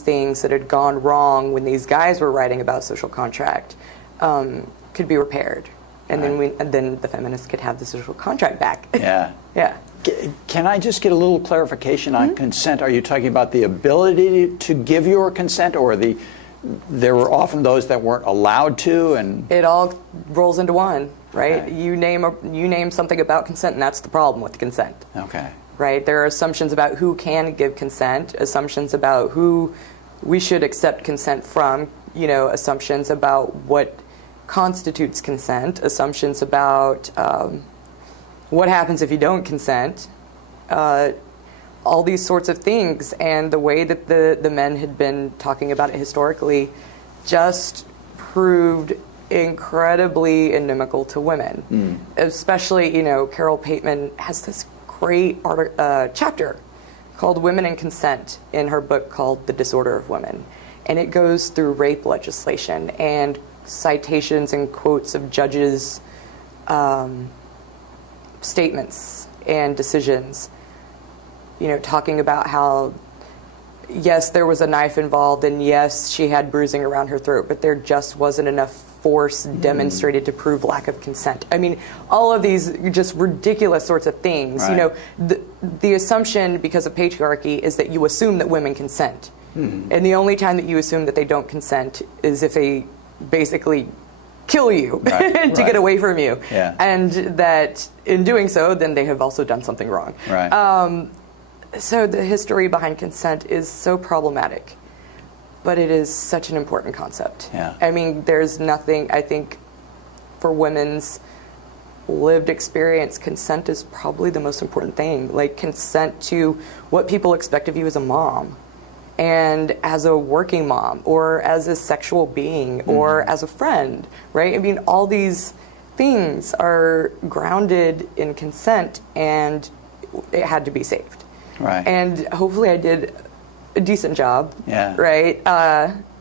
things that had gone wrong when these guys were writing about social contract could be repaired, and then the feminists could have the social contract back. Yeah. Yeah. Can I just get a little clarification on consent? Are you talking about the ability to give your consent, or there were often those that weren't allowed to? And it all rolls into one, right? Okay. You name something about consent, and that's the problem with consent. Okay. Right? There are assumptions about who can give consent, assumptions about who we should accept consent from, assumptions about what constitutes consent, assumptions about what happens if you don't consent, all these sorts of things. And the way that the men had been talking about it historically just proved incredibly inimical to women. Especially, Carol Pateman has this great chapter called Women and Consent in her book called The Disorder of Women. And it goes through rape legislation and citations and quotes of judges' statements and decisions, talking about how, yes, there was a knife involved, and yes, she had bruising around her throat, but there just wasn't enough force demonstrated to prove lack of consent. I mean, all of these just ridiculous sorts of things. Right. The assumption, because of patriarchy, is that you assume that women consent. And the only time that you assume that they don't consent is if they basically kill you to get away from you. Yeah. And that in doing so, then they have also done something wrong. Right. So the history behind consent is so problematic, but it is such an important concept. Yeah. I mean, there's nothing, I think, for women's lived experience, consent is probably the most important thing. Like, consent to what people expect of you as a mom, and as a working mom, or as a sexual being, or as a friend, right? I mean, all these things are grounded in consent, and it had to be saved. Right. And hopefully I did a decent job, right,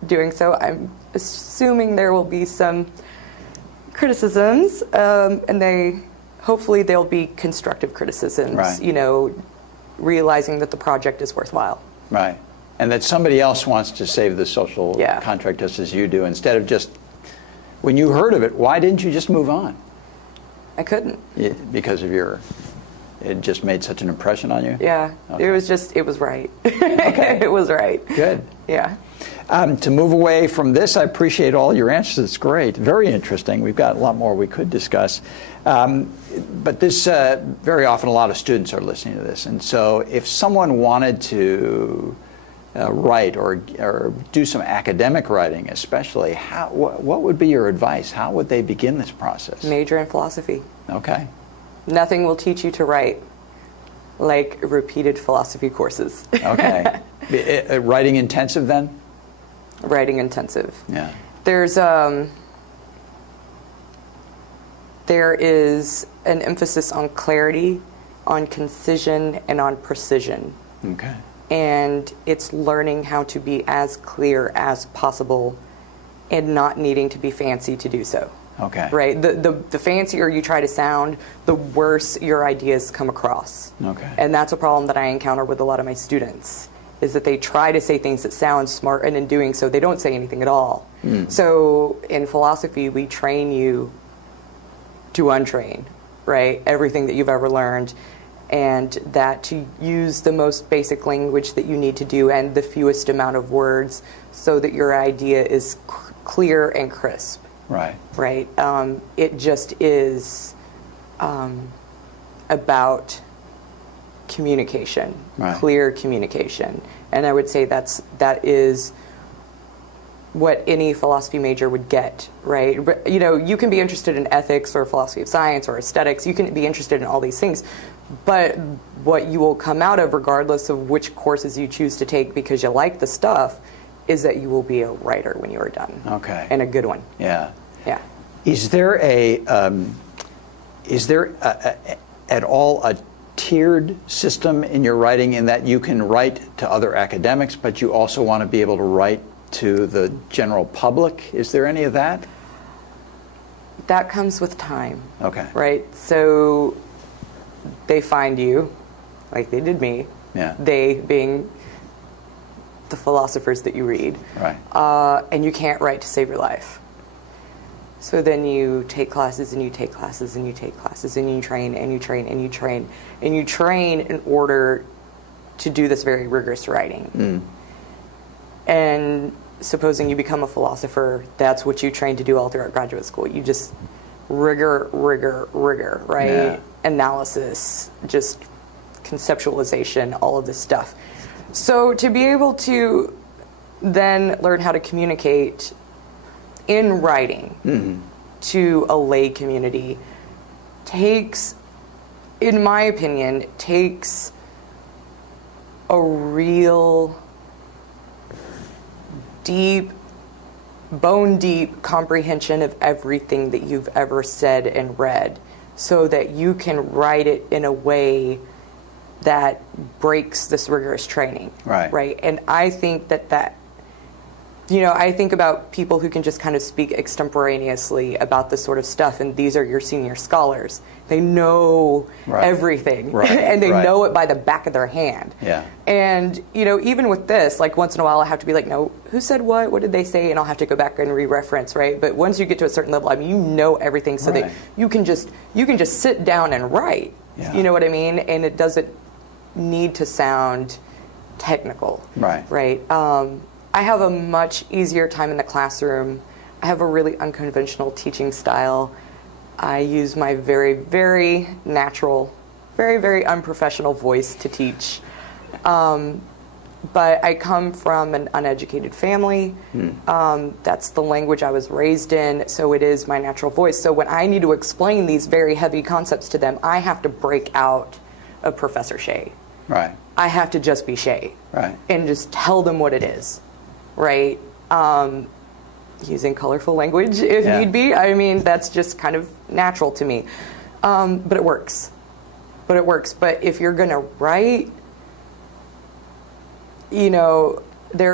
doing so. I'm assuming there will be some criticisms, and hopefully they'll be constructive criticisms, realizing that the project is worthwhile. Right. And that somebody else wants to save the social contract just as you do, instead of just, when you heard of it, why didn't you just move on? I couldn't. Because of it just made such an impression on you? Yeah. Okay. It was right. Okay. It was right. Good. Yeah. To move away from this, I appreciate all your answers. It's great. Very interesting. We've got a lot more we could discuss. But this, very often a lot of students are listening to this. And so if someone wanted to write or do some academic writing especially, what would be your advice? How would they begin this process? Major in philosophy. Okay. Nothing will teach you to write like repeated philosophy courses. Okay. Writing intensive then? Writing intensive. Yeah. There is an emphasis on clarity, on concision, and on precision. Okay. And it's learning how to be as clear as possible and not needing to be fancy to do so. Okay. Right? The fancier you try to sound, the worse your ideas come across. Okay. And that's a problem that I encounter with a lot of my students, is that they try to say things that sound smart, and in doing so, they don't say anything at all. So in philosophy, we train you to untrain, right? Everything that you've ever learned, and that to use the most basic language that you need to do and the fewest amount of words so that your idea is clear and crisp. Right. Right. It just is about communication, clear communication, and I would say that is what any philosophy major would get, right? You can be interested in ethics or philosophy of science or aesthetics. You can be interested in all these things, but what you will come out of, regardless of which courses you choose to take because you like the stuff, is that you will be a writer when you are done. Okay. And a good one. Yeah. Yeah. Is there at all a tiered system in your writing, in that you can write to other academics, but you also want to be able to write to the general public? Is there any of that? That comes with time. Okay. Right? So they find you, like they did me. Yeah. They being the philosophers that you read. Right. And you can't write to save your life. So then you take classes and you take classes and you take classes and you train and you train and you train and you train in order to do this very rigorous writing. And supposing you become a philosopher, that's what you train to do all throughout graduate school. You just rigor, right? Yeah. Analysis, just conceptualization, all of this stuff. So to be able to then learn how to communicate in writing to a lay community takes, in my opinion, takes a real deep, bone deep comprehension of everything that you've ever said and read, so that you can write it in a way that breaks this rigorous training. Right. And I think that I think about people who can just kind of speak extemporaneously about this sort of stuff, and these are your senior scholars. They know everything, and they know it by the back of their hand. Yeah. And, even with this, like, once in a while I have to be like, no, who said what? What did they say? And I'll have to go back and re-reference, right? But once you get to a certain level, I mean, you know everything, so that you can just sit down and write. Yeah. You know what I mean? And it doesn't need to sound technical. Right. I have a much easier time in the classroom. I have a really unconventional teaching style. I use my very, very natural, very, very unprofessional voice to teach. But I come from an uneducated family. That's the language I was raised in, so it is my natural voice. So when I need to explain these very heavy concepts to them, I have to break out of Professor Shea. I have to just be Shea. And just tell them what it is. Using colorful language if need be. I mean, that's just kind of natural to me. But it works. But if you're going to write, there